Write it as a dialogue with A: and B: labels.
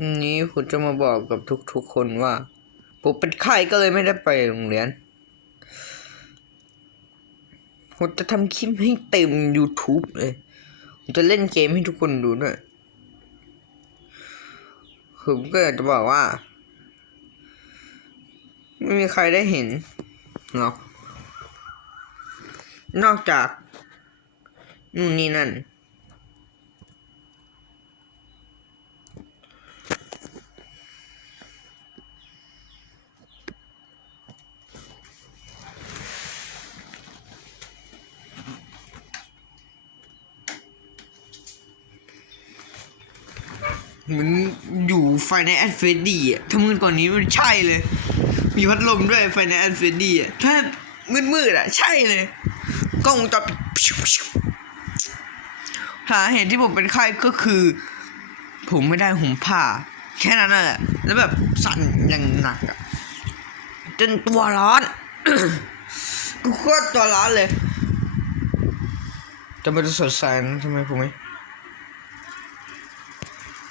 A: วันนี้ผมจะมาบอกกับทุกๆคนว่า ผมเป็นไข้ก็เลยไม่ได้ไปโรงเรียนผมจะทำคลิปให้เต็ม YouTube เลยผมจะเล่นเกมให้ทุกคนดูด้วย ผมก็อยากจะบอกว่า ไม่มีใครได้เห็นหรอกนอกจากนู่นนี่นั่น เหมือนอยู่ไฟในแอดเฟดดี้อะถ้ามืดกว่านี้มันใช่เลย มีพัดลมด้วยไฟในแอดเฟดดี้อะถ้ามืดมืดๆอะ ใช่เลยกล้องวงจอปิดสาเหตุที่ผมเป็นไข้ก็คือ ผมไม่ได้ห่มผ้า แค่นั้นแหละแล้วแบบสั่นอย่างหนักอะจนตัวร้อนกูโคตรตัวร้อนเลยแต่มันจะสดใสนะทำไมผมไม่